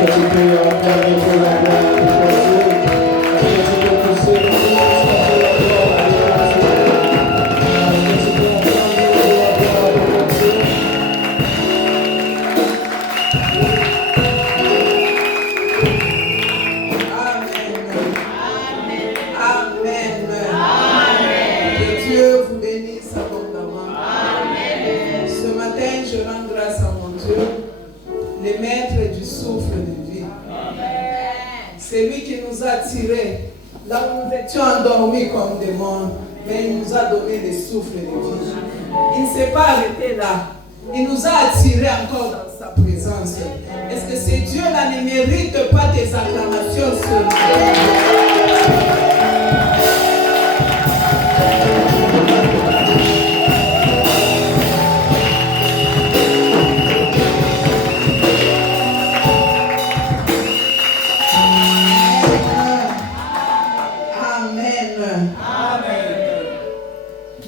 que tu peux acclamer pour la gloire de Jésus. Est-ce que tu peux pousser le nom de la gloire de Jésus? Est-ce que tu peux acclamer pour la gloire de Jésus? C'est lui qui nous a tirés là où nous étions endormis comme des morts, mais il nous a donné le souffle de vie. Il ne s'est pas arrêté là. Il nous a attirés encore dans sa présence. Est-ce que ce Dieu-là ne mérite pas tes acclamations sur lui?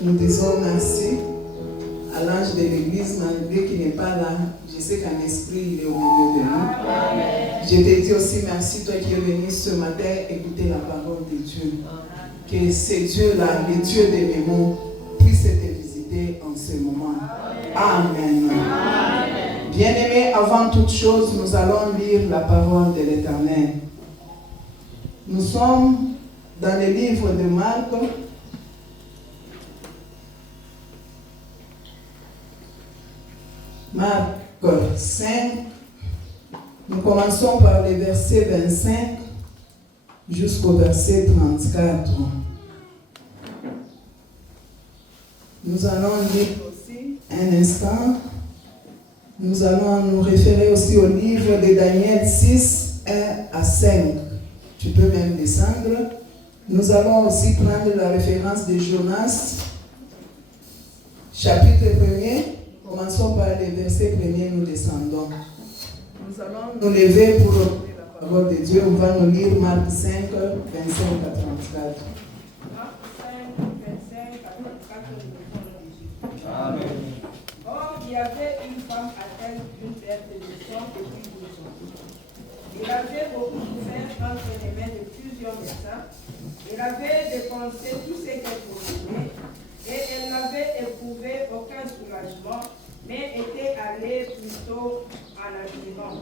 Nous disons merci à l'ange de l'église, malgré qu'il n'est pas là. Je sais qu'un esprit il est au milieu de nous. Amen. Je te dis aussi merci, toi qui es venu ce matin écouter la parole de Dieu. Que ce Dieu-là, le Dieu de mes mots, puisse te visiter en ce moment. Amen. Amen. Bien-aimés, avant toute chose, nous allons lire la parole de l'Éternel. Nous sommes dans le livre de Marc. Marc 5, nous commençons par les versets 25 jusqu'au verset 34. Nous allons lire aussi un instant. Nous allons nous référer aussi au livre de Daniel 6, 1 à 5. Tu peux même descendre. Nous allons aussi prendre la référence de Jonas, chapitre 1er. Commençons par les versets premiers, nous descendons. Nous allons nous lever pour ouvrir la parole de Dieu. On va nous lire Marc 5, 25 à 34. Marc 5, 25 à 34, nous lisons. Amen. Or, il y avait une femme atteinte d'une perte de sang depuis 12 ans. Elle avait beaucoup souffert entre les mains de plusieurs médecins. Elle avait dépensé tout ce qu'elle possédait et elle n'avait éprouvé aucun soulagement, mais était allée plutôt en avirant.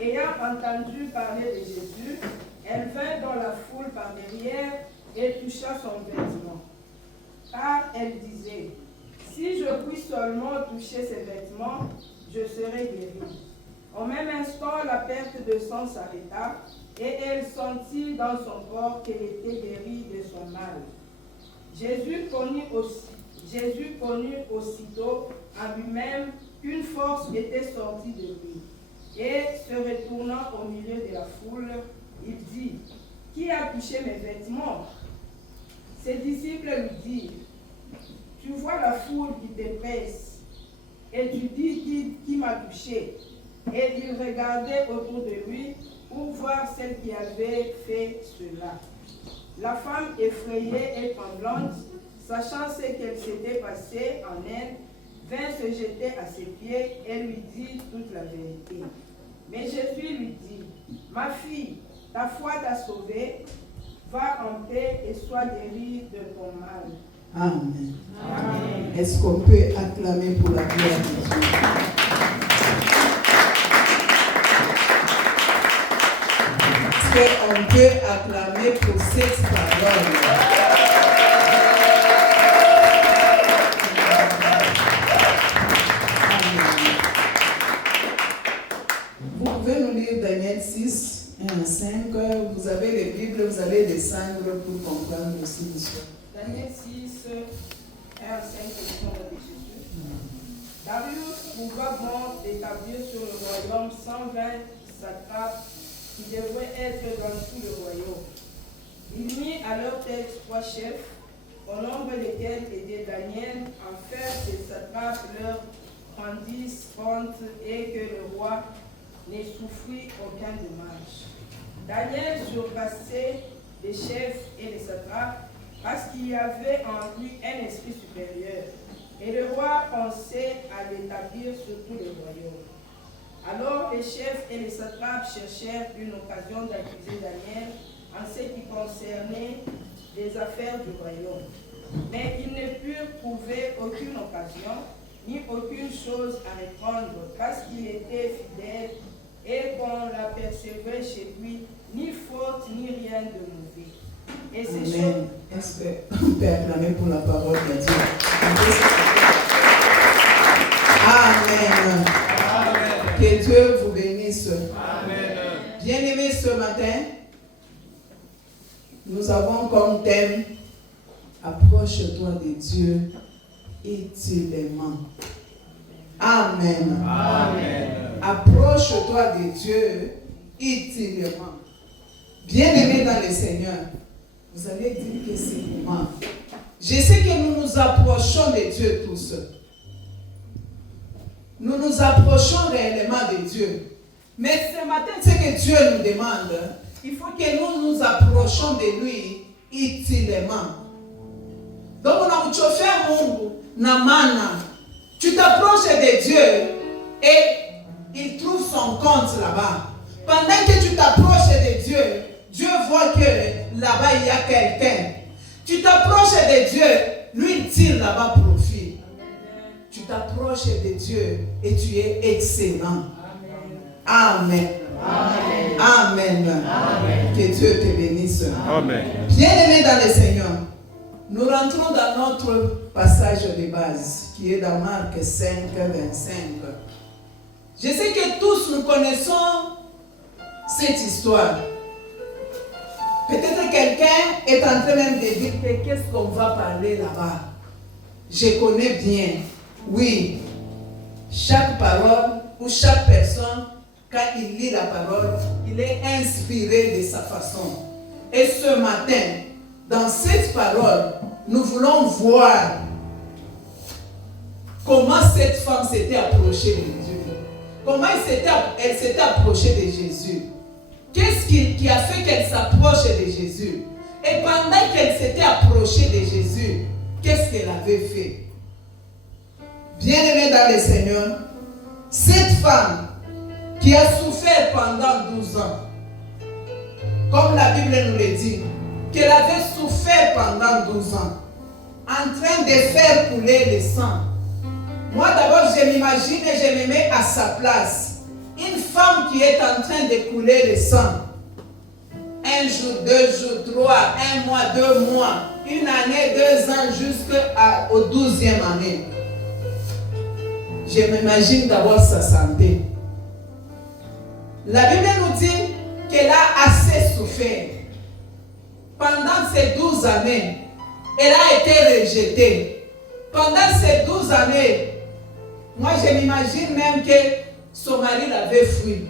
Ayant entendu parler de Jésus, elle vint dans la foule par derrière et toucha son vêtement. Car elle disait, si je puis seulement toucher ses vêtements, je serai guérie. Au même instant, la perte de sang s'arrêta et elle sentit dans son corps qu'elle était guérie de son mal. Jésus connut aussitôt en lui-même qu'une force était sortie de lui. Et se retournant au milieu de la foule, il dit, qui a touché mes vêtements? Ses disciples lui dirent, tu vois la foule qui te presse, et tu dis qui m'a touché. Et il regardait autour de lui pour voir celle qui avait fait cela. La femme effrayée et tremblante, sachant ce qu'elle s'était passé en elle, vint se jeter à ses pieds et lui dit toute la vérité. Mais Jésus lui dit, ma fille, ta foi t'a sauvée, va en paix et sois guérie de ton mal. Amen. Amen. Est-ce qu'on peut acclamer pour la gloire de Dieu? Est-ce qu'on peut acclamer pour cette parole? Vous pouvez nous lire Daniel 6, 1 à 5. Vous avez les Bibles, vous allez descendre pour comprendre aussi l'histoire. Daniel 6, 1 à 5, l'histoire de Jésus. Darius trouva bon d'établir sur le royaume 120 satrapes qui devraient être dans tout le royaume. Il mit à leur tête 3 chefs, au nombre desquels était Daniel, afin que les satrapes leur rendissent compte et que le roi ne souffrit aucun dommage. Daniel surpassait les chefs et les satrapes parce qu'il y avait en lui un esprit supérieur. Et le roi pensait à l'établir sur tout le royaume. Alors les chefs et les satrapes cherchèrent une occasion d'accuser Daniel en ce qui concernait les affaires du royaume. Mais ils ne purent trouver aucune occasion, ni aucune chose à répondre, parce qu'il était fidèle et qu'on l'apercevait chez lui, ni faute, ni rien de mauvais. Et ces choses... Est-ce qu'on peut acclamer pour la parole de Dieu? Amen. Amen. Que Dieu vous bénisse. Amen. Bien-aimés, ce matin, nous avons comme thème approche-toi de Dieu utilement. Amen. Amen. Approche-toi de Dieu utilement. Bien-aimés dans le Seigneur, vous allez dire que c'est comment. Je sais que nous nous approchons de Dieu tous. Nous nous approchons réellement de Dieu. Mais ce matin, ce que Dieu nous demande, il faut que nous nous approchons de lui utilement. Donc, on a chauffé Mungu na mana. Tu t'approches de Dieu et il trouve son compte là-bas. Pendant que tu t'approches de Dieu, Dieu voit que là-bas il y a quelqu'un. Tu t'approches de Dieu, lui il tire là-bas profit. Tu t'approches de Dieu et tu es excellent. Amen. Amen. Amen. Amen. Que Dieu te bénisse. Amen. Bien-aimés dans le Seigneur, nous rentrons dans notre passage de base qui est dans Marc 5, 25. Je sais que tous nous connaissons cette histoire. Peut-être quelqu'un est en train même de dire qu'est-ce qu'on va parler là-bas. Je connais bien. Oui, chaque parole ou chaque personne, quand il lit la parole, il est inspiré de sa façon. Et ce matin, dans cette parole, nous voulons voir comment cette femme s'était approchée de Dieu. Comment elle s'était approchée de Jésus. Qu'est-ce qui a fait qu'elle s'approche de Jésus? Et pendant qu'elle s'était approchée de Jésus, qu'est-ce qu'elle avait fait? Bien-aimée dans le Seigneur, cette femme qui a souffert pendant 12 ans, comme la Bible nous le dit, qu'elle avait souffert pendant 12 ans, en train de faire couler le sang. Moi d'abord, je m'imagine et je me mets à sa place. Une femme qui est en train de couler le sang. 1 jour, 2 jours, 3, 1 mois, 2 mois, 1 année, 2 ans, jusqu'au 12e année. Je m'imagine d'abord sa santé. La Bible nous dit qu'elle a assez souffert. Pendant ces 12 années, elle a été rejetée. Pendant ces 12 années, moi je m'imagine même que son mari l'avait fui.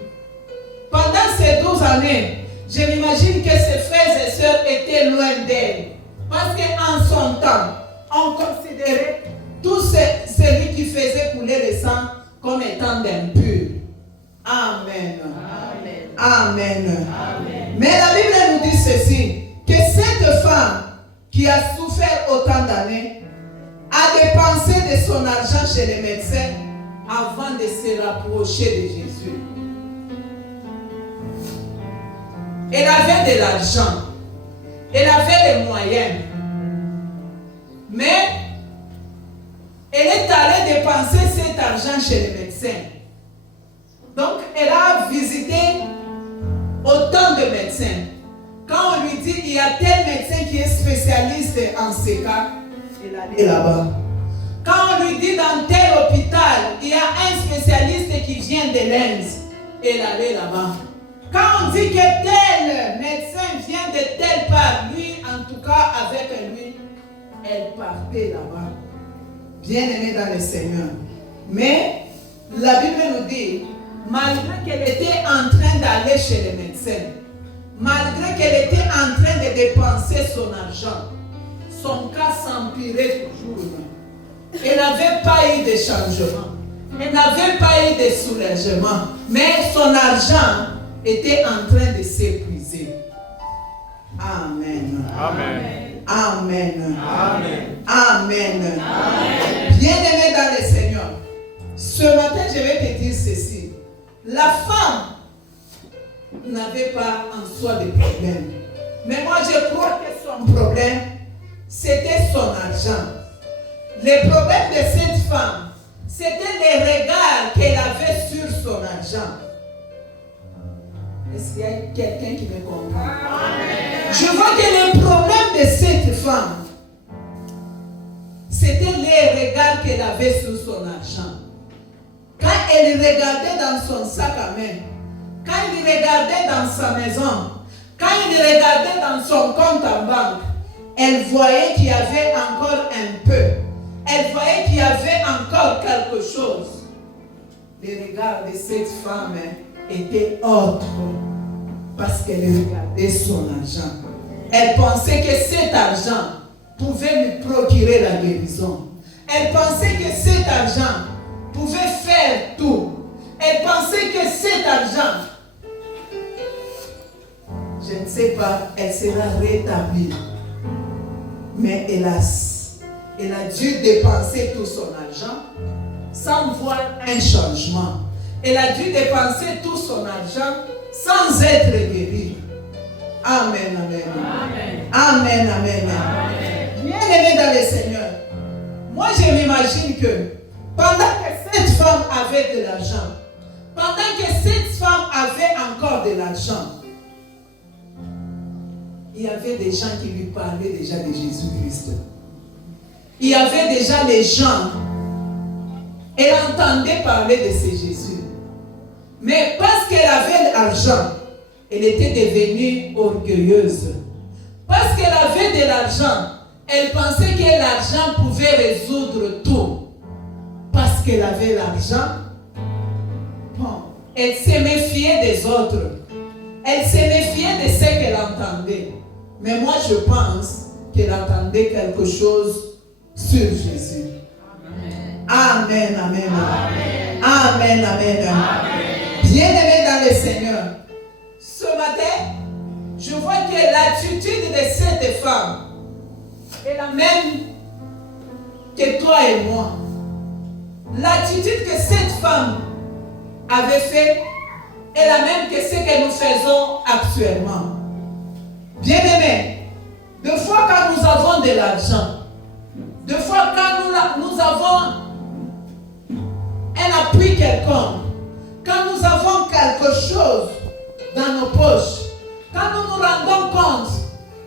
Pendant ces 12 années, je m'imagine que ses frères et sœurs étaient loin d'elle. Parce qu'en son temps, on considérait tout celui qui faisait couler le sang comme étant d'impur. Amen. Amen. Amen. Amen. Mais la Bible nous dit ceci, que cette femme qui a souffert autant d'années a dépensé de son argent chez les médecins avant de se rapprocher de Jésus. Elle avait de l'argent. Elle avait les moyens. Mais elle est allée dépenser cet argent chez les médecins. Donc, elle a visité autant de médecins. Quand on lui dit qu'il y a tel médecin qui est spécialiste en ces cas, elle allait là-bas. Quand on lui dit dans tel hôpital, il y a un spécialiste qui vient de l'Inde, elle allait là-bas. Quand on dit que tel médecin vient de telle part, lui, en tout cas avec lui, elle partait là-bas. Bien-aimée dans le Seigneur. Mais la Bible nous dit, malgré qu'elle était en train d'aller chez les médecins, malgré qu'elle était en train de dépenser son argent, son cas s'empirait toujours. Elle n'avait pas eu de changement. Elle n'avait pas eu de soulagement. Mais son argent était en train de s'épuiser. Amen. Amen. Amen. Amen. Amen. Amen. Bien-aimé dans le Seigneur, ce matin, je vais te dire ceci. La femme n'avait pas en soi de problème. Mais moi, je crois que son problème, c'était son argent. Le problème de cette femme, c'était les regards qu'elle avait sur son argent. Est-ce qu'il y a quelqu'un qui me comprend? Je vois que le problème de cette femme, c'était les regards qu'elle avait sur son argent. Quand elle regardait dans son sac à main, quand il regardait dans sa maison, quand il regardait dans son compte en banque, elle voyait qu'il y avait encore un peu. Elle voyait qu'il y avait encore quelque chose. Les regards de cette femme étaient autres parce qu'elle regardait son argent. Elle pensait que cet argent pouvait lui procurer la guérison. Elle pensait que cet argent pouvait faire tout. Elle pensait que cet argent, je ne sais pas, elle sera rétablie. Mais hélas, elle a dû dépenser tout son argent sans voir un changement. Elle a dû dépenser tout son argent sans être guérie. Amen, amen. Amen, amen. Amen. Bien-aimés dans le Seigneur, moi je m'imagine que pendant que cette femme avait de l'argent, pendant que cette femme avait encore de l'argent, il y avait des gens qui lui parlaient déjà de Jésus-Christ. Il y avait déjà les gens. Elle entendait parler de ce Jésus. Mais parce qu'elle avait l'argent, elle était devenue orgueilleuse. Parce qu'elle avait de l'argent, elle pensait que l'argent pouvait résoudre tout. Parce qu'elle avait l'argent, bon, elle se méfiait des autres. Elle se méfiait de ce qu'elle entendait. Mais moi, je pense qu'elle entendait quelque chose sur Jésus. Amen, amen. Amen, amen. Amen. Bien-aimés dans le Seigneur, ce matin, je vois que l'attitude de cette femme est la même que toi et moi. L'attitude que cette femme avait fait est la même que ce que nous faisons actuellement. Bien-aimés, des fois quand nous avons de l'argent, des fois quand nous avons un appui quelconque, quand nous avons quelque chose dans nos poches, quand nous nous rendons compte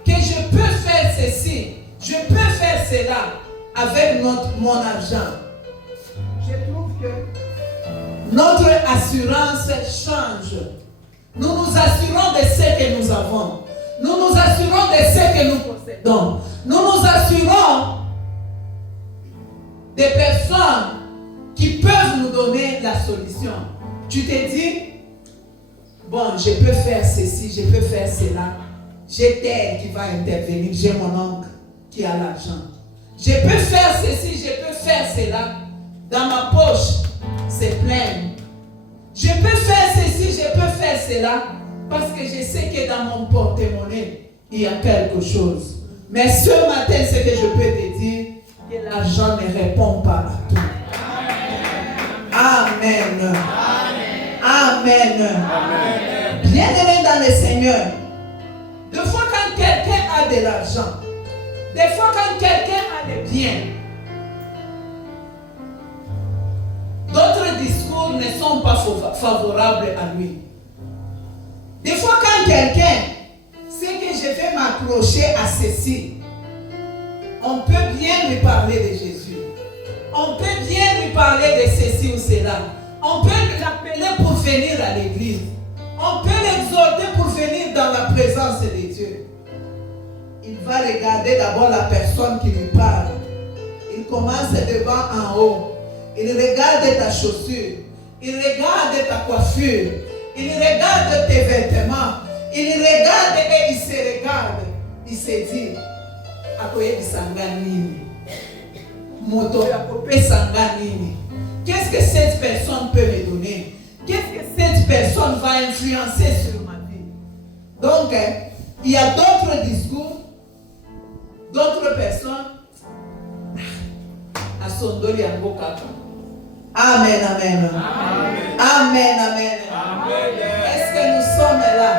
que je peux faire ceci, je peux faire cela avec mon argent, je trouve que notre assurance change. Nous nous assurons de ce que nous avons. Nous nous assurons de ce que nous possédons. Nous nous assurons des personnes qui peuvent nous donner la solution. Tu te dis, bon, je peux faire ceci, je peux faire cela. J'ai tel qui va intervenir, j'ai mon oncle qui a l'argent. Je peux faire ceci, je peux faire cela. Dans ma poche, c'est plein. Je peux faire ceci, je peux faire cela. Parce que je sais que dans mon porte-monnaie, il y a quelque chose. Mais ce matin, ce que je peux te dire, que l'argent ne répond pas à tout. Amen. Amen. Amen. Bien-aimés dans le Seigneur, des fois quand quelqu'un a de l'argent, des fois quand quelqu'un a des biens, d'autres discours ne sont pas favorables à lui. Des fois quand quelqu'un sait que je vais m'accrocher à ceci, on peut bien lui parler de Jésus. On peut bien lui parler de ceci ou cela. On peut l'appeler pour venir à l'église. On peut l'exhorter pour venir dans la présence de Dieu. Il va regarder d'abord la personne qui lui parle. Il commence de bas en haut. Il regarde ta chaussure. Il regarde ta coiffure. Il regarde tes vêtements. Il regarde et il se regarde. Il se dit, Akoye Bisanganini. Moto Akope Sanganini. Qu'est-ce que cette personne peut me donner? Qu'est-ce que cette personne va influencer sur ma vie? Donc, il y a d'autres discours, d'autres personnes. Asondoli Angokaka. Amen, amen. Amen, amen. Est-ce que nous sommes là?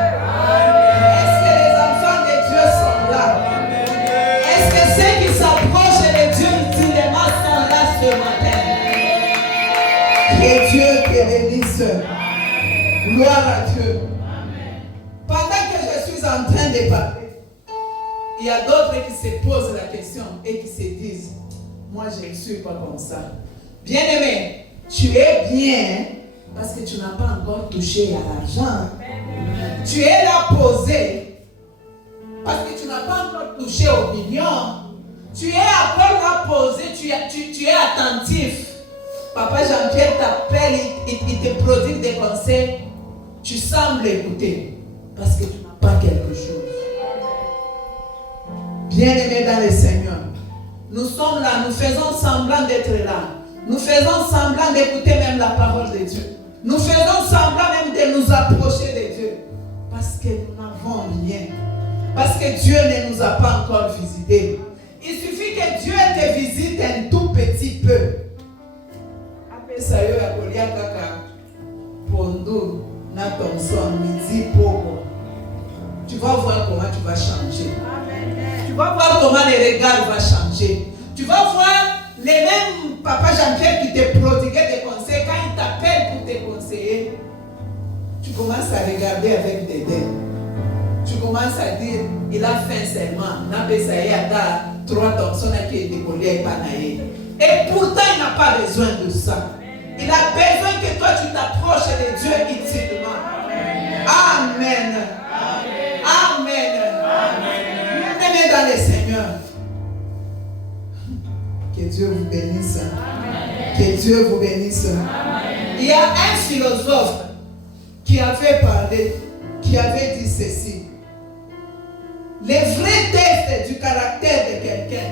Est-ce que les enfants de Dieu sont là? Est-ce que ceux qui s'approchent de Dieu utilement sont là ce matin? Que Dieu te bénisse. Gloire à Dieu. Pendant que je suis en train de parler, il y a d'autres qui se posent la question et qui se disent, moi je ne suis pas comme ça. Bien-aimé, tu es bien parce que tu n'as pas encore touché à l'argent. Tu es là posé parce que tu n'as pas encore touché aux millions. Tu es encore là posé, tu es attentif. Papa Jean-Pierre t'appelle, il te prodigue des conseils. Tu sembles écouter parce que tu n'as pas quelque chose. Bien-aimés dans le Seigneur, nous sommes là, nous faisons semblant d'être là. Nous faisons semblant d'écouter même la parole de Dieu. Nous faisons semblant même de nous approcher de Dieu. Parce que nous n'avons rien. Parce que Dieu ne nous a pas encore visités. Il suffit que Dieu te visite un tout petit peu. Après ça, il y a Pondo, na Thompson, midi, Pogo. Tu vas voir comment tu vas changer. Tu vas voir comment les regards vont changer. Tu vas voir les mêmes Papa Jean-Pierre qui te prodiguaient des conseils, quand il t'appelle pour te conseiller, tu commences à regarder avec des dents. Tu commences à dire, il a fait un serment. Et pourtant, il n'a pas besoin de ça. Il a besoin que toi, tu t'approches de Dieu utilement. Amen. Amen. Bienvenue dans le Seigneur. Que Dieu vous bénisse. Que Dieu vous bénisse. Il y a un philosophe qui avait parlé, qui avait dit ceci. Les vrais tests du caractère de quelqu'un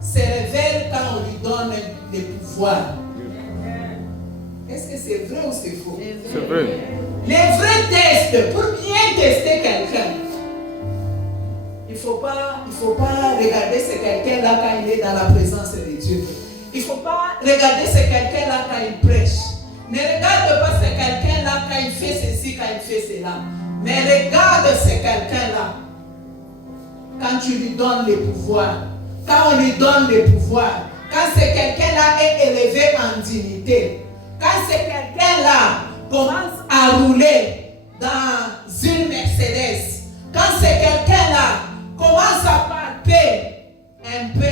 se révèlent quand on lui donne le pouvoir. Est-ce que c'est vrai ou c'est faux? C'est vrai. Les vrais tests, pour bien tester quelqu'un, il ne faut pas regarder ce quelqu'un-là quand il est dans la présence de Dieu. Il ne faut pas regarder ce quelqu'un-là quand il prêche. Ne regarde pas ce quelqu'un-là quand il fait ceci, quand il fait cela. Mais regarde ce quelqu'un-là quand tu lui donnes le pouvoir. Quand on lui donne le pouvoir. Quand ce quelqu'un-là est élevé en dignité. Quand ce quelqu'un-là commence à rouler dans une Mercedes. Quand ce quelqu'un-là commence à palper un peu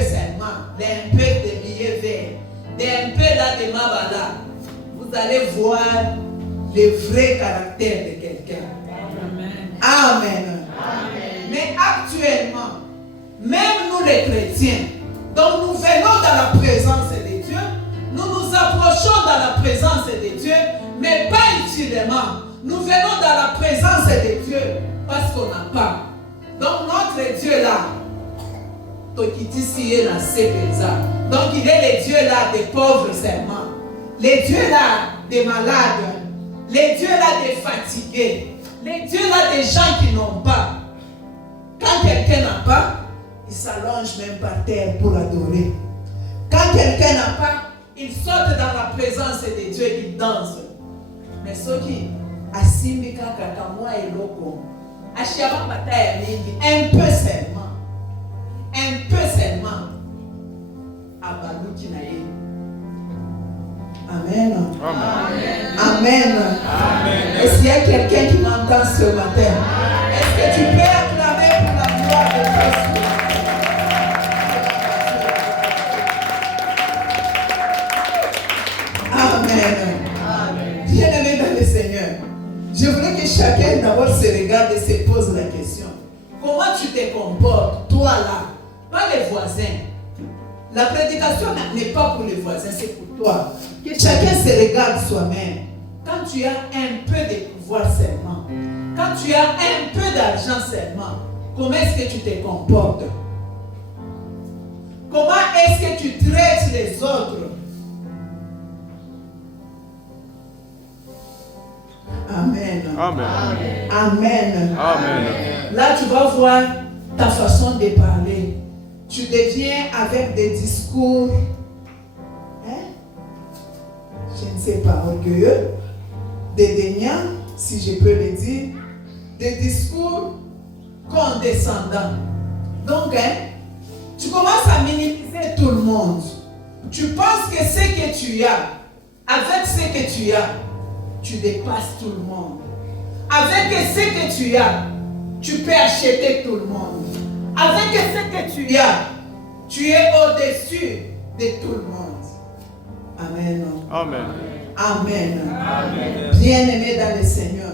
seulement, un peu de billets verts, un peu là de mabala, vous allez voir le vrai caractère de quelqu'un. Amen. Mais actuellement, même nous les chrétiens, donc nous venons dans la présence de Dieu, nous nous approchons dans la présence de Dieu, mais pas utilement. Nous venons dans la présence de Dieu parce qu'on n'a pas. Donc notre Dieu là, donc il est le Dieu là des pauvres seulement, le Dieu là des malades, le Dieu là des fatigués, le Dieu là des gens qui n'ont pas. Quand quelqu'un n'a pas, il s'allonge même par terre pour adorer. Quand quelqu'un n'a pas, il saute dans la présence de Dieu, il danse. Mais ceux qui asimbika kakamwa eloko, ashiaba bataya mingi, un peu seulement, abaluki na ye. Amen. Amen. Est-ce qu'il y a quelqu'un qui m'entend ce matin? Est-ce que tu peux acclamer pour la gloire de Jésus? Amen. Bien-aimé dans le Seigneur, je voudrais que chacun d'abord se regarde et se pose la question. Comment tu te comportes, toi là, pas les voisins? La prédication n'est pas pour les voisins, c'est pour toi. Que chacun se regarde soi-même. Quand tu as un peu de pouvoir seulement, quand tu as un peu d'argent seulement, comment est-ce que tu te comportes? Comment est-ce que tu traites les autres? Amen. Là, tu vas voir ta façon de parler. Tu deviens avec des discours sais pas, orgueilleux, dédaignant, si je peux le dire, des discours condescendants. Donc, tu commences à minimiser tout le monde. Tu penses que ce que tu as, avec ce que tu as, tu dépasses tout le monde. Avec ce que tu as, tu peux acheter tout le monde. Avec ce que tu as, tu es au-dessus de tout le monde. Amen. Amen. Amen. Amen. Bien-aimé dans le Seigneur,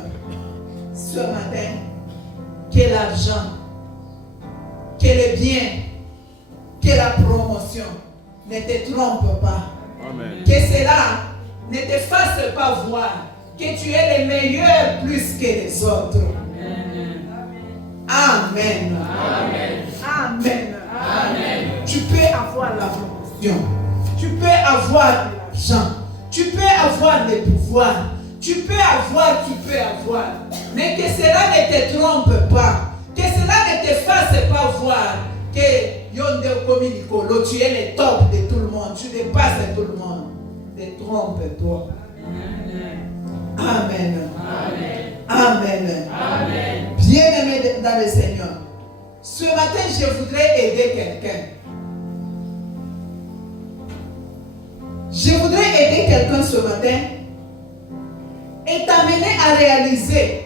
ce matin, que l'argent, que le bien, que la promotion ne te trompe pas. Amen. Que cela ne te fasse pas voir que tu es le meilleur plus que les autres. Amen. Amen. Amen. Amen. Tu peux avoir la promotion. Tu peux avoir de l'argent. Tu peux avoir le pouvoir. Tu peux avoir, mais que cela ne te trompe pas. Que cela ne te fasse pas voir que Yonde Kominikolo, tu es le top de tout le monde. Tu dépasses tout le monde. Ne trompe-toi. Amen. Amen. Amen. Amen. Bien-aimé dans le Seigneur, ce matin, je voudrais aider quelqu'un. Je voudrais aider quelqu'un ce matin et t'amener à réaliser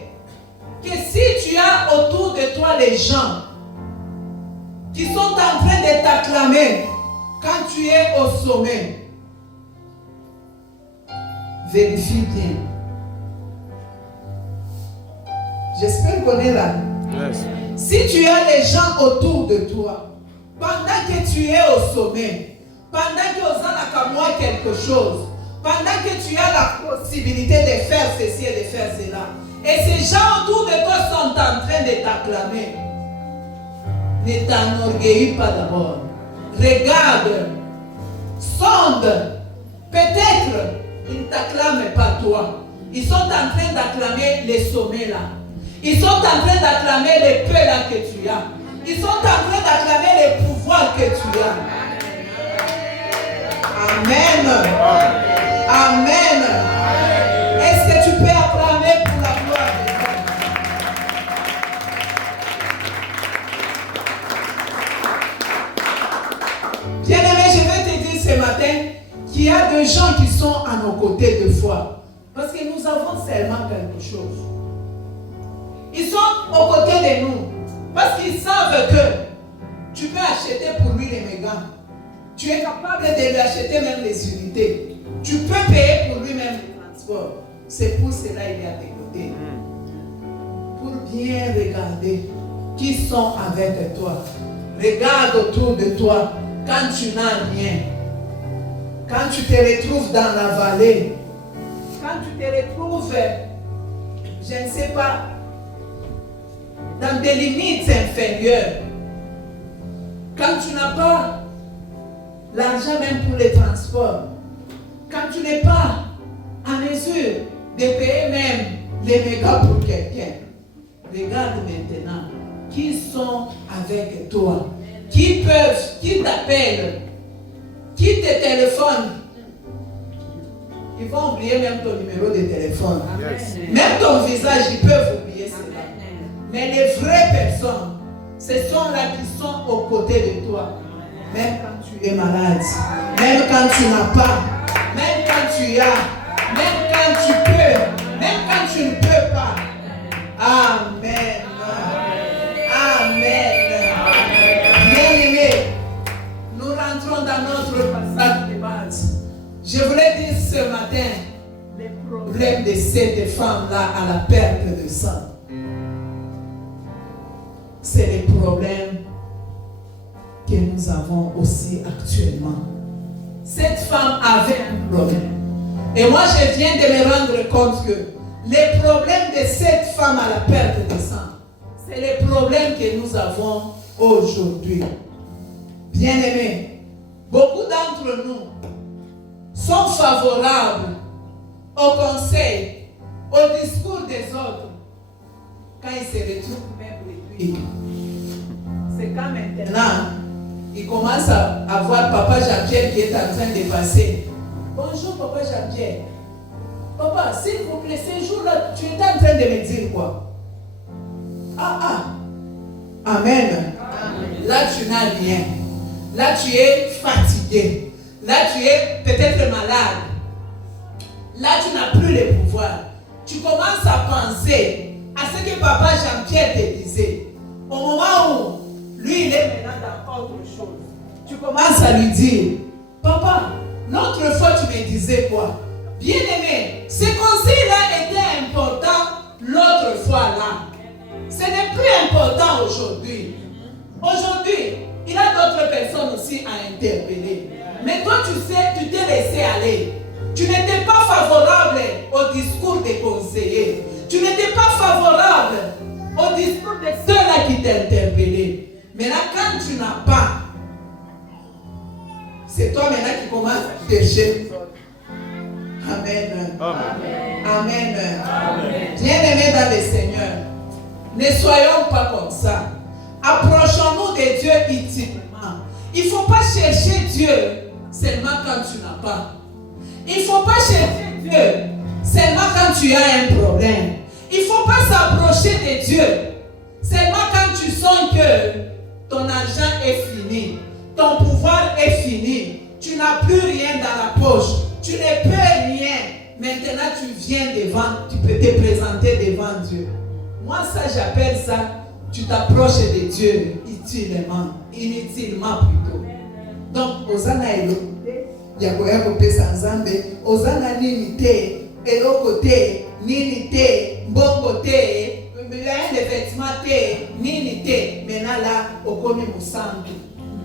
que si tu as autour de toi les gens qui sont en train de t'acclamer quand tu es au sommet, vérifie bien. J'espère qu'on est là. Yes. Si tu as des gens autour de toi, pendant que tu es au sommet, pendant que tu as moi quelque chose, pendant que tu as la possibilité de faire ceci et de faire cela, et ces gens autour de toi sont en train de t'acclamer, ne t'enorgueillis pas d'abord. Regarde, sonde, peut-être ils ne t'acclament pas toi. Ils sont en train d'acclamer les sommets là. Ils sont en train d'acclamer les paix là que tu as. Ils sont en train d'acclamer les pouvoirs que tu as. Amen. Amen. Est-ce que tu peux acclamer pour la gloire de Dieu? Bien-aimé, je vais te dire ce matin qu'il y a des gens qui sont à nos côtés de foi. Parce que nous avons seulement quelque chose. Ils sont aux côtés de nous. Parce qu'ils savent que tu peux acheter pour lui les mégas. Tu es capable de lui acheter même les unités. Tu peux payer pour lui-même le transport. C'est pour cela qu'il est à tes côtés. Pour bien regarder qui sont avec toi. Regarde autour de toi quand tu n'as rien. Quand tu te retrouves dans la vallée. Quand tu te retrouves, je ne sais pas, dans des limites inférieures. Quand tu n'as pas l'argent même pour les transports. Quand tu n'es pas en mesure de payer même les mégas pour quelqu'un. Regarde maintenant qui sont avec toi. Qui peuvent, qui t'appellent, qui te téléphonent. Ils vont oublier même ton numéro de téléphone. Yes. Même ton visage, ils peuvent oublier cela. Mais les vraies personnes, ce sont là qui sont aux côtés de toi. Même quand tu es malade, même quand tu n'as pas, même quand tu as, même quand tu peux, même quand tu ne peux pas. Amen. Amen. Bien-aimé, nous rentrons dans notre passage de base. Je voulais dire ce matin les problèmes de cette femme-là à la perte de sang. C'est les problèmes que nous avons aussi actuellement. Cette femme avait un problème. Et moi, je viens de me rendre compte que les problèmes de cette femme à la perte de sang, c'est les problèmes que nous avons aujourd'hui. Bien-aimés, beaucoup d'entre nous sont favorables aux conseils, au discours des autres, quand ils se retrouvent même réduits. C'est quand maintenant, ils commencent à voir Papa Jean-Pierre qui est en train de passer. Bonjour Papa Jean-Pierre. Papa, s'il vous plaît, ces jours-là, tu étais en train de me dire quoi? Amen. Là, tu n'as rien. Là, tu es fatigué. Là, tu es peut-être malade. Là, tu n'as plus le pouvoir. Tu commences à penser à ce que papa Jean-Pierre te disait. Au moment où lui, il est maintenant dans autre chose. Tu commences à lui dire, papa, l'autre fois, tu me disais quoi? Bien aimé, ce conseil-là était important l'autre fois là. Ce n'est plus important aujourd'hui. Aujourd'hui, il y a d'autres personnes aussi à interpeller. Mais toi, tu sais, tu t'es laissé aller. Tu n'étais pas favorable au discours des conseillers. Tu n'étais pas favorable au discours de ceux-là qui t'interpellaient. Mais là, quand tu n'as pas, c'est toi maintenant qui commences à chercher. Amen. Amen. Bien-aimés dans le Seigneur, ne soyons pas comme ça. Approchons-nous de Dieu utilement. Il ne faut pas chercher Dieu seulement quand tu n'as pas. Il ne faut pas chercher Dieu seulement quand tu as un problème. Il ne faut pas s'approcher de Dieu seulement quand tu sens que ton argent est fini, ton pouvoir est fini, tu n'as plus rien dans la poche, tu ne peux rien. Maintenant tu viens devant, tu peux te présenter devant Dieu. Moi ça j'appelle ça, tu t'approches de Dieu utilement, inutilement plutôt. Donc Osana Elo, Yakoya Kopesa Nzambe, Osana nini te, eloko te, nini te, mbongo te, les vêtements te, nini te. Maintenant là, okomi musandu.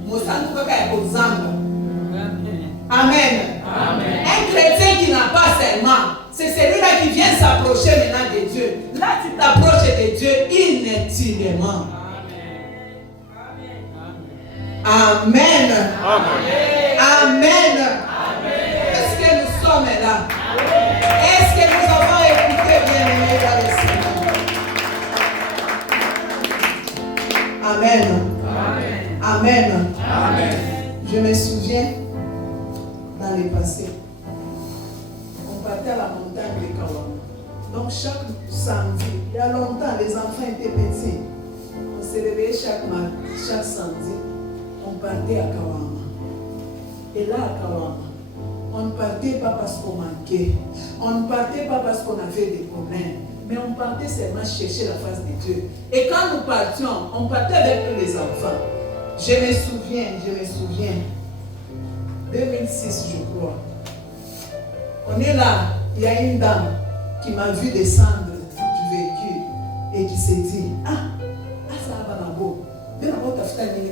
Musandu kaka ya kozanga. Amen. Amen. Un chrétien qui n'a pas seulement, c'est celui-là qui vient s'approcher maintenant de Dieu. Là, tu t'approches de Dieu inutilement. Amen. Amen. Amen. Est-ce que nous sommes là? Est-ce que nous avons écouté bien-aimés dans le Seigneur? Amen. Amen. Amen. Je me souviens dans le passé, on partait à la montagne de Kawama. Donc chaque samedi, il y a longtemps, les enfants étaient petits. On se réveillait chaque samedi. On partait à Kawama. Et là, à Kawama, on ne partait pas parce qu'on manquait. On ne partait pas parce qu'on avait des problèmes. Mais on partait seulement chercher la face de Dieu. Et quand nous partions, on partait avec les enfants. Je me souviens. 2006, je crois. On est là, il y a une dame qui m'a vu descendre du véhicule et qui s'est dit, ça va là-bas. Mais là-bas, tu as fait un mini.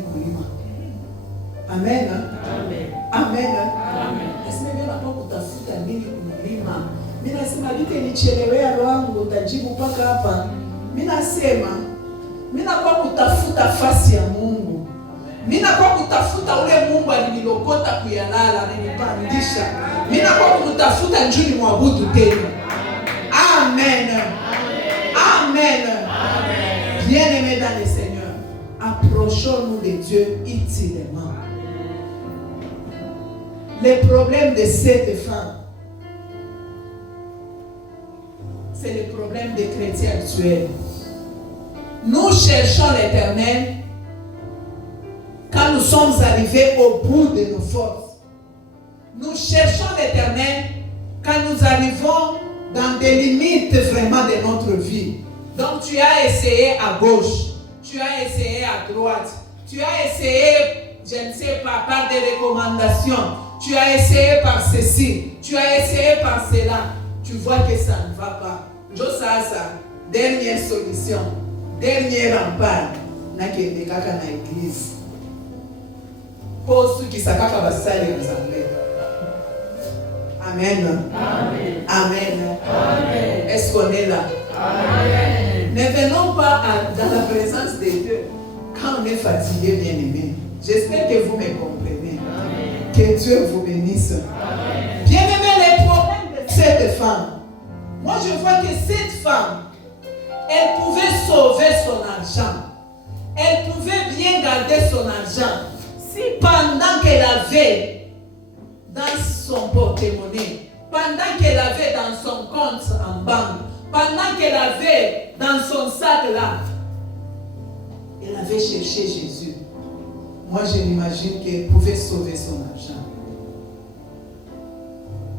Amen. Amen. Est-ce que bien là-bas, tu as fait un mini. Mina sema lite nichelewea wangu utajibu mpaka hapa. Mina sema mina kwa kutafuta fasi ya Mungu. Mina kwa kutafuta ule Mungu alinilokota kuyalala, alinipandisha. Mina kwa kutafuta njuni mwabudu tena. Amen. Amen. Bien-aimés dans le Seigneur, approchons-nous de Dieu utilement. Les problèmes de cette femme, c'est le problème des chrétiens actuels. Nous cherchons l'Éternel quand nous sommes arrivés au bout de nos forces. Nous cherchons l'Éternel quand nous arrivons dans des limites vraiment de notre vie. Donc tu as essayé à gauche, tu as essayé à droite, tu as essayé, je ne sais pas, par des recommandations, tu as essayé par ceci, tu as essayé par cela. Tu vois que ça ne va pas. Josasa, dernière solution, dernier rempart, nakende kaka na église. Pour ceux qui savent pas basali ensemble. Amen. Amen. Est-ce qu'on est là? Amen. Ne venons pas dans la présence de Dieu quand on est fatigué, bien-aimé. J'espère que vous me comprenez. Amen. Que Dieu vous bénisse. Bien-aimé, les problèmes de cette femme. Moi, je vois que cette femme, elle pouvait sauver son argent. Elle pouvait bien garder son argent. Si pendant qu'elle avait dans son porte-monnaie, pendant qu'elle avait dans son compte en banque, pendant qu'elle avait dans son sac là, elle avait cherché Jésus. Moi, je m'imagine qu'elle pouvait sauver son argent.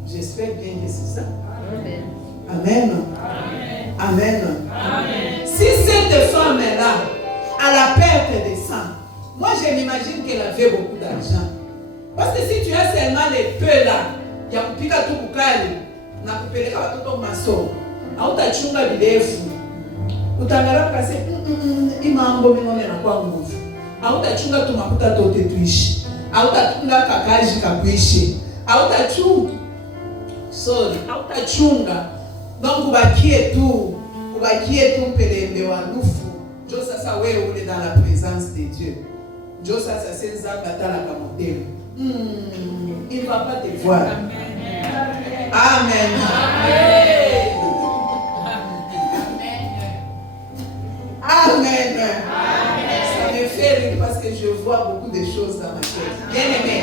J'espère bien que c'est ça. Amen. Amen. Amen. Amen. Si cette femme est là, à la perte des sang, moi, je m'imagine qu'elle avait beaucoup d'argent. Parce que si tu as seulement les peu là, il y a un pika tout bukali, na kupeleka watoto maso, hautachunga bidefu. Utangala kasi imambo mingone na kwa nguvu. Hautachunga tu makuta tote tuishi. Hautachunga kakaji kakuishi. Hautachunga. Donc ubakie tu mpelembe wa lufu. Jo sasa wewe ule dans la présence de Dieu. Jo sasa c'est ça batala kamotema. Il ne va pas te voir. Amen. Amen. Amen. Ça me fait rire parce que je vois beaucoup de choses dans ma tête. Bien aimé,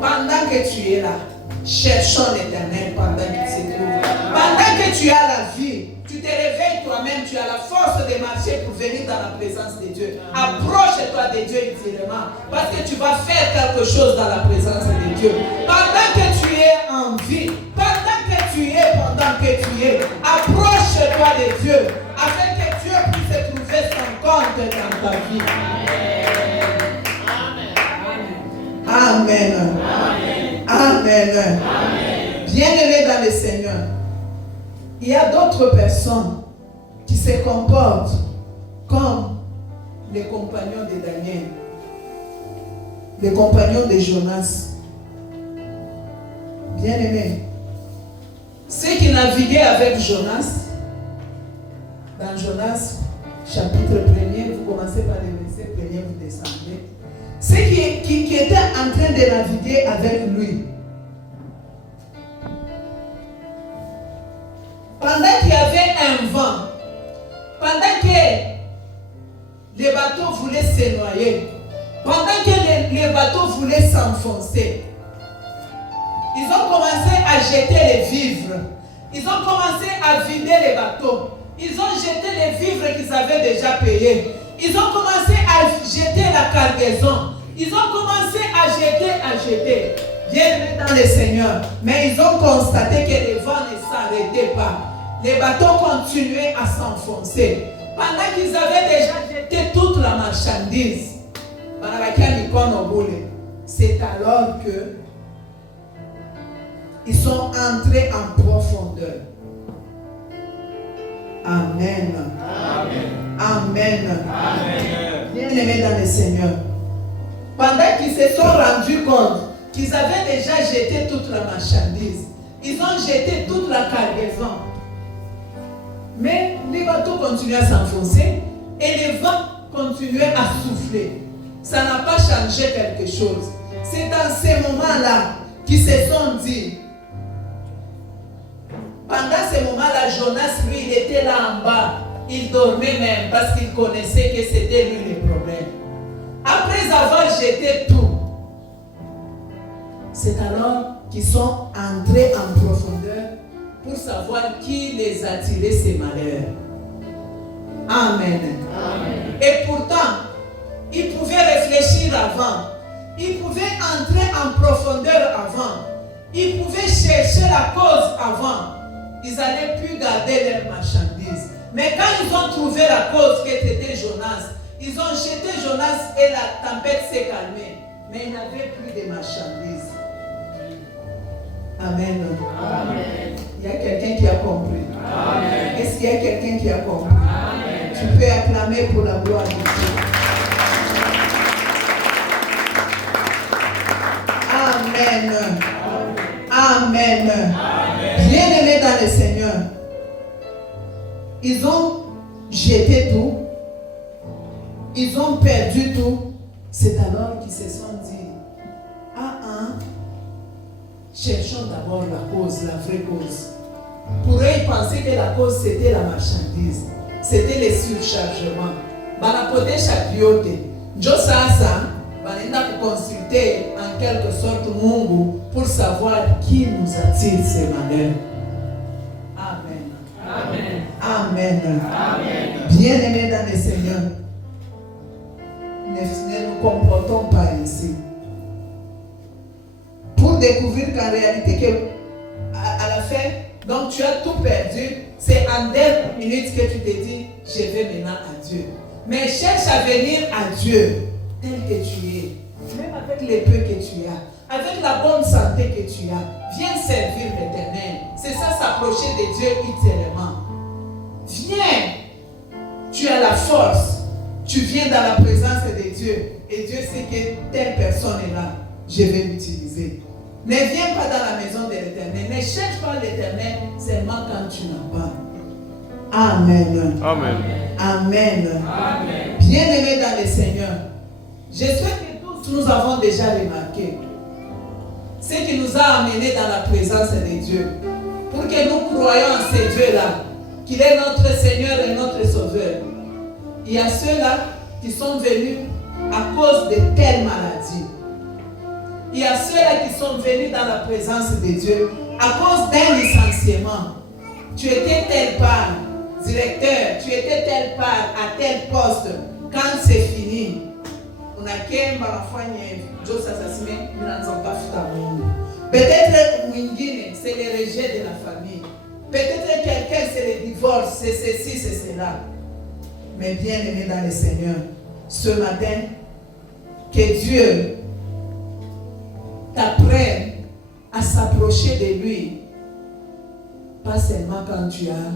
pendant que tu es là, cherchons l'Éternel pendant qu'il se trouve. Pendant que tu as la vie, tu te réveilles toi-même, tu as la force de marcher pour venir dans la présence de Dieu. Approche-toi de Dieu utilement parce que tu vas faire quelque chose dans la présence de Dieu. Pendant que tu es en vie, pendant que tu es, approche-toi de Dieu afin que Dieu puisse trouver son compte dans ta vie. Amen. Amen. Amen. Bien-aimés dans le Seigneur, il y a d'autres personnes qui se comportent comme les compagnons de Daniel, les compagnons de Jonas. Bien-aimés, ceux qui naviguaient avec Jonas, dans Jonas, chapitre 1er, vous commencez par le verset 1er, vous descendez. Ceux qui étaient en train de naviguer avec lui, pendant qu'il y avait un vent, pendant que les bateaux voulaient se noyer, pendant que les bateaux voulaient s'enfoncer, ils ont commencé à jeter les vivres. Ils ont commencé à vider les bateaux. Ils ont jeté les vivres qu'ils avaient déjà payés. Ils ont commencé à jeter la cargaison. Ils ont commencé à jeter. Bienvenue dans le Seigneur. Mais ils ont constaté que les vents ne s'arrêtaient pas. Les bateaux continuaient à s'enfoncer. Pendant qu'ils avaient déjà jeté toute la marchandise, c'est alors que ils sont entrés en profondeur. Amen. Amen. Amen. Amen. Bien-aimés dans le Seigneur, pendant qu'ils se sont rendus compte qu'ils avaient déjà jeté toute la marchandise, ils ont jeté toute la cargaison. Mais les bateaux continuaient à s'enfoncer et les vents continuaient à souffler. Ça n'a pas changé quelque chose. C'est dans ces moments-là qu'ils se sont dit. Pendant ces moments-là, Jonas, lui, il était là en bas. Il dormait même parce qu'il connaissait que c'était lui le problème. Après avoir jeté tout, c'est alors qu'ils sont entrés en profondeur pour savoir qui les a tirés ces malheurs. Amen. Amen. Et pourtant, ils pouvaient réfléchir avant. Ils pouvaient entrer en profondeur avant. Ils pouvaient chercher la cause avant. Ils n'allaient plus garder leurs marchandises. Mais quand ils ont trouvé la cause qui était Jonas, ils ont jeté Jonas et la tempête s'est calmée. Mais ils n'avaient plus de marchandises. Amen. Amen. Il y a quelqu'un qui a compris. Amen. Est-ce qu'il y a quelqu'un qui a compris? Amen. Tu peux acclamer pour la gloire de Dieu. Amen. Amen. Amen. Bien-aimés dans le Seigneur, ils ont jeté tout, ils ont perdu tout. C'est alors qu'ils se sont dit, cherchons d'abord la cause, la vraie cause. Pour eux, ils pensaient que la cause c'était la marchandise, c'était les surchargements. Banapote chakriote, Josasa, banenda pour consulter en en quelque sorte Mungu pour savoir qui nous attire ces malheurs. Amen. Amen. Amen. Amen. Bien-aimés dans le Seigneur, ne nous comportons pas ainsi. Pour découvrir qu'en réalité, à la fin, donc tu as tout perdu, c'est en dernière minute que tu te dis, je vais maintenant à Dieu. Mais cherche à venir à Dieu tel que tu es, même avec les peu que tu as, avec la bonne santé que tu as. Viens servir l'Éternel. C'est ça, s'approcher de Dieu ultérieurement. Viens, tu as la force, tu viens dans la présence de Dieu et Dieu sait que telle personne est là, je vais l'utiliser. Ne viens pas dans la maison de l'Éternel, ne cherche pas l'Éternel seulement quand tu n'as pas. Amen. Amen. Amen. Amen. Bien-aimés dans le Seigneur, j'espère que tous nous avons déjà remarqué ce qui nous a amenés dans la présence de Dieu. Pour que nous croyions en ce Dieu-là, qu'il est notre Seigneur et notre Sauveur. Il y a ceux-là qui sont venus à cause de telles maladies. Il y a ceux-là qui sont venus dans la présence de Dieu à cause d'un licenciement. Tu étais telle part, directeur, tu étais telle part, à tel poste. Quand c'est fini, on a qu'un peut-être Wingine, c'est le rejet de la famille. Peut-être quelqu'un, c'est le divorce, c'est ceci, c'est cela. Mais bien aimé dans le Seigneur, ce matin, que Dieu t'apprenne à s'approcher de lui, pas seulement quand tu as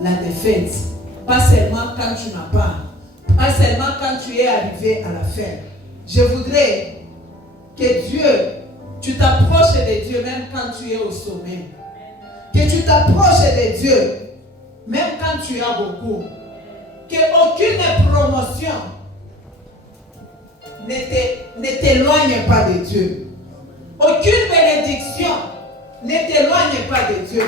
la défaite, pas seulement quand tu n'as pas seulement quand tu es arrivé à la fin. Je voudrais que Dieu, tu t'approches de Dieu même quand tu es au sommet. Que tu t'approches de Dieu même quand tu as beaucoup. Qu'aucune promotion ne t'éloigne pas de Dieu. Aucune bénédiction ne t'éloigne pas de Dieu.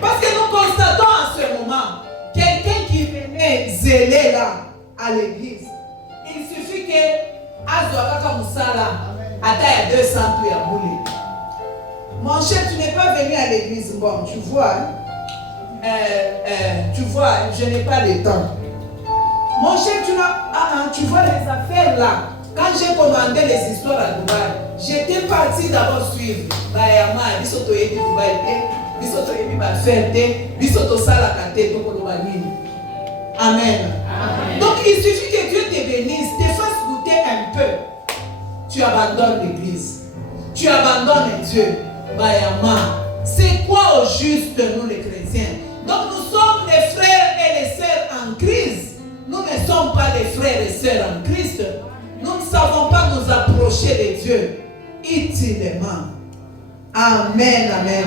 Parce que nous constatons en ce moment quelqu'un qui venait zélé là à l'église. Il suffit que Azoakaka Moussala ata ya 200 tout ya boulé. Mon cher, tu n'es pas venu à l'église. Bon, tu vois, je n'ai pas le temps. Mon cher, tu vois les affaires là. Quand j'ai commandé les histoires à Dubaï, j'étais parti d'abord suivre. Bayama, bisoto yebi Dubaï te, bisoto yebi bafère te, bisoto salaka te, tokolo banini. Amen. Donc il suffit que Dieu te bénisse, te fasse goûter un peu. Tu abandonnes l'église. Tu abandonnes Dieu. Bayama. C'est quoi au juste nous les chrétiens? Donc nous sommes les frères et les sœurs en Christ. Nous ne sommes pas les frères et sœurs en Christ. Nous ne savons pas nous approcher de Dieu utilement. Amen, amen.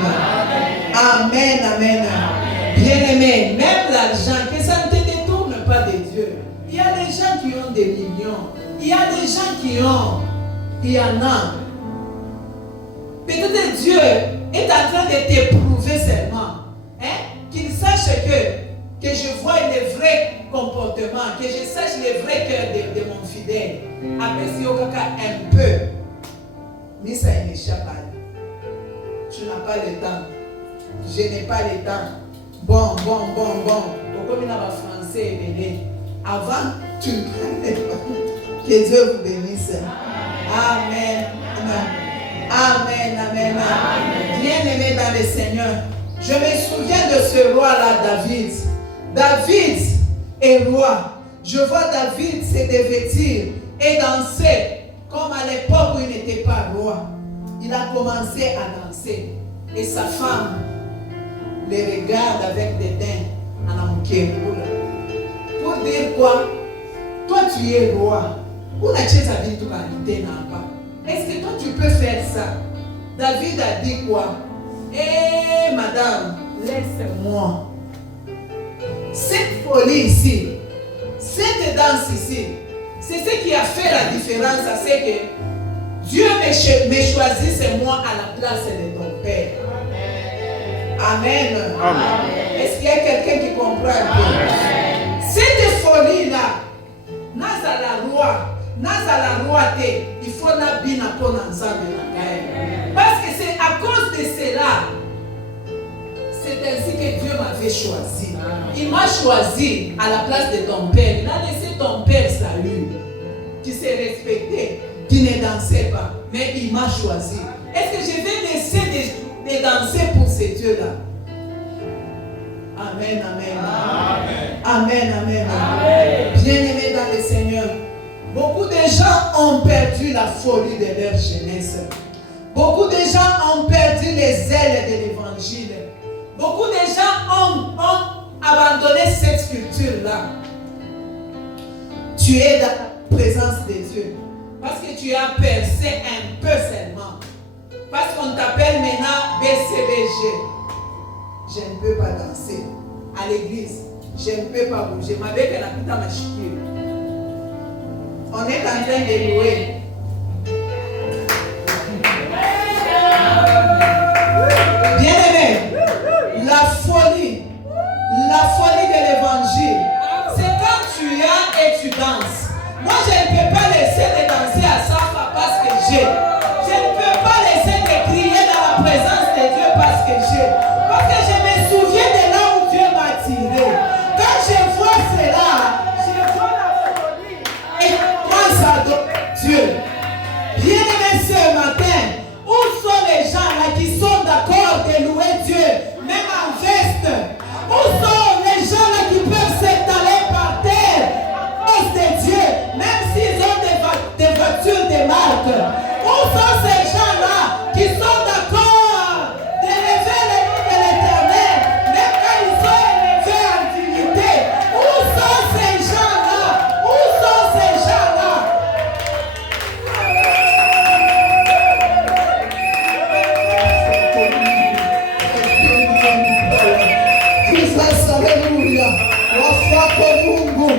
Amen, amen. Bien-aimé, même l'argent, que ça ne te détourne pas de Dieu. Il y a des gens qui ont des millions. Il y a des gens qui ont. Il y en a. Peut-être Dieu est en train de t'éprouver seulement. Qu'il sache que je vois les vrais comportements, que je sache les vrais cœurs de mon fidèle. Après, si on a un peu, mais ça n'échappe pas. Tu n'as pas le temps. Je n'ai pas le temps. Bon. Pourquoi il y a un français éveillé? Avant, tu ne parlais pas. Que Dieu vous bénisse. Amen. Amen. Bien-aimé dans le Seigneur, je me souviens de ce roi-là, David. David est roi. Je vois David se dévêtir et danser comme à l'époque où il n'était pas roi. Il a commencé à danser et sa femme le regarde avec dédain en amoukéboula. Pour dire quoi? Toi tu es roi. Où n'a-t-il dit tout qualité n'a pas? Est-ce que toi tu peux faire ça? David a dit quoi? Eh madame, laisse-moi. Cette folie ici, cette danse ici, c'est ce qui a fait la différence. C'est que Dieu me choisisse moi à la place de ton père. Amen. Est-ce qu'il y a quelqu'un qui comprend un peu? Cette folie-là, Naza la roi, il faut na bina pona nzambe na ngai. Parce que c'est à cause de cela, c'est ainsi que Dieu m'avait choisi. Il m'a choisi à la place de ton père. Il a laissé ton père salut. Tu sais respecter, tu ne dansais pas, mais il m'a choisi. Est-ce que je vais laisser de danser pour ces dieux-là? Amen, amen. Amen, amen. Amen. Bien-aimés dans le Seigneur, beaucoup de gens ont perdu la folie de leur jeunesse. Beaucoup de gens ont perdu les ailes de l'évangile. Beaucoup de gens ont abandonné cette culture-là. Tu es dans la présence de Dieu parce que tu as percé un peu seulement. Parce qu'on t'appelle maintenant BCBG. Je ne peux pas danser à l'église. Je ne peux pas bouger. Ma belle n'a plus ta machine. On est en train de louer. Bien-aimé, la folie de l'évangile, c'est quand tu as et tu danses. Moi, je ne peux pas laisser de danser à Safa parce que j'ai. Je ne peux pas laisser de crier dans la présence de Dieu parce que j'ai. Parce que je me souviens de là où Dieu m'a tiré. Quand je vois cela, je vois la folie et je commence à adorer Dieu. Bien-aimé, ce matin, où sont les gens là qui sont d'accord de louer Dieu, même en veste? Où sont les gens là qui peuvent s'étaler par terre à cause de Dieu, même s'ils ont des voitures de marque? Où sont ces gens-là qui sont d'accord d'élever le nom de l'Éternel, même quand ils sont élevés en dignité? Où sont ces gens-là? Où sont ces gens-là? Jesus, alléluia. Reçois ton Mungu.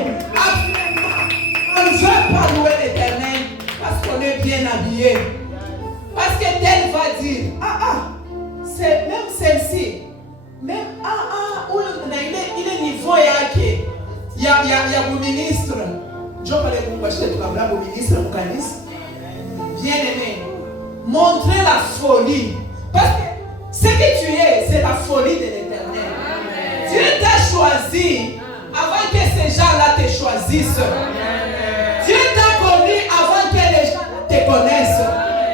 On ne veut pas louer l'Éternel parce qu'on est bien habillé. Parce que tel va dire, c'est même celle-ci. Même, il est niveau yake. Il y a mon ministre. Je vais parler pour acheter mon ministre, mon canis. Bien aimé. Montrer la folie. Parce que ce que tu es, c'est la folie de l'Éternel. Dieu t'a choisi avant que ces gens-là te choisissent. Dieu t'a connu avant que les gens te connaissent.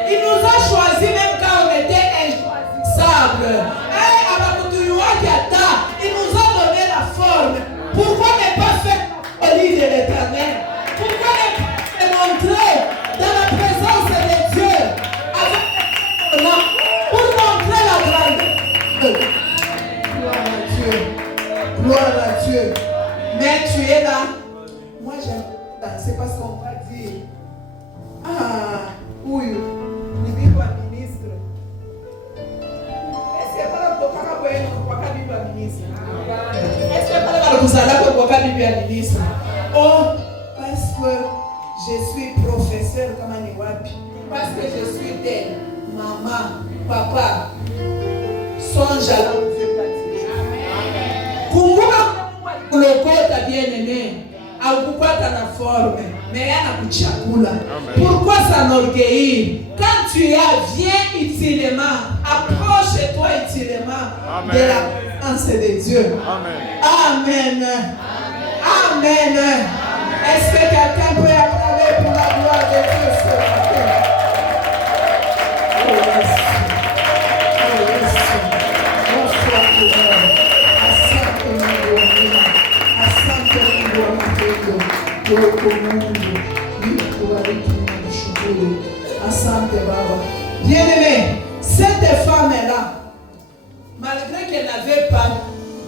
Il nous a choisis même quand on était inchoisissables. Il nous a donné la forme. Pourquoi ne pas faire la folie de l'Éternel? Pourquoi ne pas montrer dans la présence de Dieu pour montrer la grandeur? Gloire à Dieu. Mais tu es là. Moi j'aime danser parce qu'on va dire oui, le ministre. Est-ce que pas le ministre? Est-ce que pas le ministre? Oh, parce que je suis professeur comme un Iwapi. Parce que je suis telle. Maman, papa, songe à là où Dieu t'a tiré. Kumbuka kulokota bien-aimé, aukupata na forme, mais yana kuchakula. Pourquoi s'enorgueillir? Quand tu as, viens utilement, approche-toi utilement de la présence de Dieu. Amen. Amen. Est-ce que quelqu'un peut acclamer pour la gloire de Dieu ce matin? Asante Baba. Bien-aimé, cette femme-là, malgré qu'elle n'avait pas,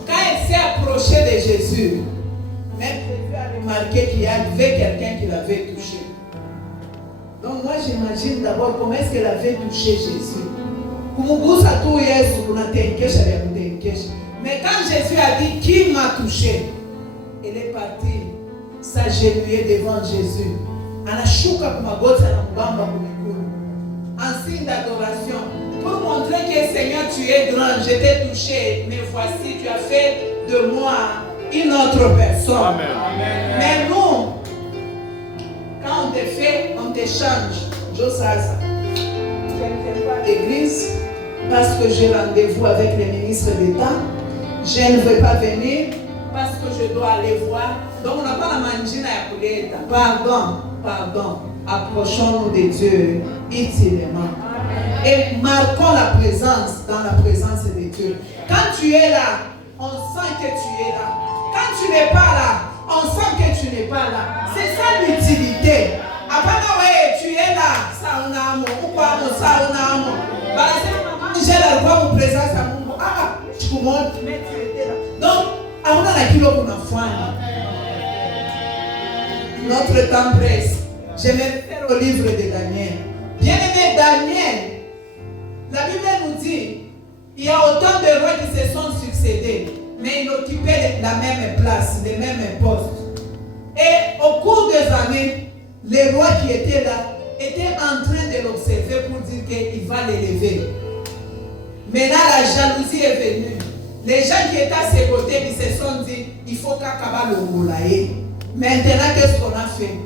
quand elle s'est approchée de Jésus, même Jésus a remarqué qu'il y avait quelqu'un qui l'avait touché. Donc moi j'imagine d'abord comment est-ce qu'elle avait touché Jésus. Mais quand Jésus a dit qui m'a touché, elle est partie s'agenouiller devant Jésus. En signe d'adoration, pour montrer que Seigneur tu es grand, je t'ai touché, mais voici tu as fait de moi une autre personne. Amen. Mais nous, quand on te fait, on te change. Je sais ça. Je ne viens pas à l'église parce que j'ai rendez-vous avec les ministres d'État. Je ne veux pas venir parce que je dois aller voir. Donc on n'a pas la manjina à Kouleta. Pardon. Approchons-nous de Dieu utilement. Et marquons la présence dans la présence de Dieu. Quand tu es là, on sent que tu es là. Quand tu n'es pas là, on sent que tu n'es pas là. C'est ça l'utilité. Après, tu es là. Ça, on a amour. Pourquoi ça, on a amour? J'ai la voix mon présence à mon mot. Tu commandes, mais tu étais là. Donc, on a la kilo pour la foi. Notre temps presse. Je vais faire au livre de Daniel. Bien-aimé Daniel, la Bible nous dit, il y a autant de rois qui se sont succédés, mais ils occupaient la même place, les mêmes postes. Et au cours des années, les rois qui étaient là étaient en train de l'observer pour dire qu'il va l'élever. Maintenant, la jalousie est venue. Les gens qui étaient à ses côtés, ils se sont dit, il faut qu'Akaba le roulaye. Maintenant, qu'est-ce qu'on a fait?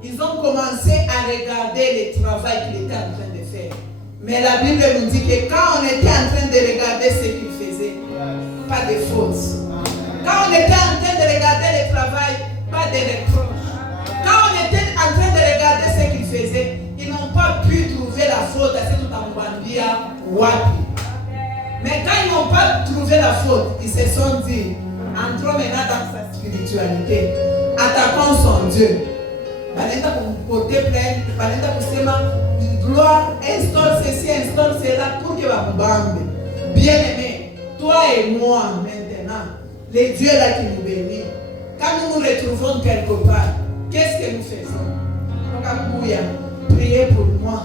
Ils ont commencé à regarder le travail qu'il était en train de faire. Mais la Bible nous dit que quand on était en train de regarder ce qu'il faisait, pas de fautes. Quand on était en train de regarder le travail, pas de reproches. Quand on était en train de regarder ce qu'il faisait, ils n'ont pas pu trouver la faute à ce Tambambia Wapi. Mais quand ils n'ont pas trouvé la faute, ils se sont dit, entrons maintenant dans sa spiritualité, attaquons son Dieu. Balenda pour porter plainte, balenda pour se gloire, instaure ceci, instaure cela pour que va bombe. Bien-aimé, toi et moi maintenant, les dieux là qui nous bénissent, quand nous nous retrouvons quelque part, qu'est-ce que nous faisons? Donc à Bouya, priez pour moi.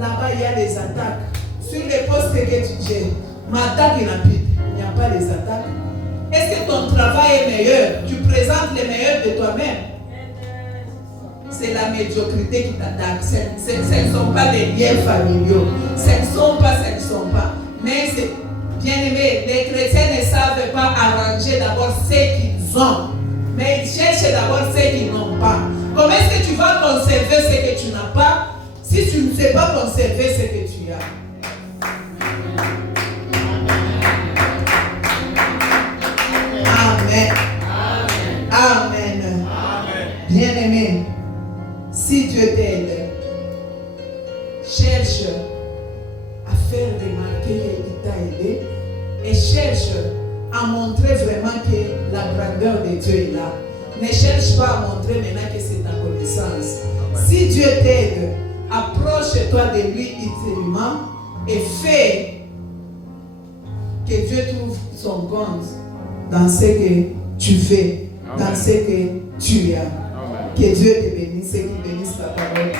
Là-bas il y a des attaques. Sur les postes que tu gères, m'attaque il n'y a pas les attaques. Est-ce que ton travail est meilleur? Tu présentes les meilleurs de toi-même? C'est la médiocrité qui t'attaque. Ce ne sont pas les liens familiaux. Ce ne sont pas. Mais c'est bien aimé. Les chrétiens ne savent pas arranger d'abord ce qu'ils ont. Mais ils cherchent d'abord ce qu'ils n'ont pas. Comment est-ce que tu vas conserver ce que tu n'as pas si tu ne sais pas conserver ce que tu as? Amen. Bien-aimé, si Dieu t'aide, cherche à faire remarquer qu'il t'a aidé et cherche à montrer vraiment que la grandeur de Dieu est là. Ne cherche pas à montrer maintenant que c'est ta connaissance. Si Dieu t'aide, approche-toi de lui utilement et fais que Dieu trouve son compte dans ce que tu fais, dans ce que tu as. Que Dieu te bénisse et qu'il bénisse ta parole.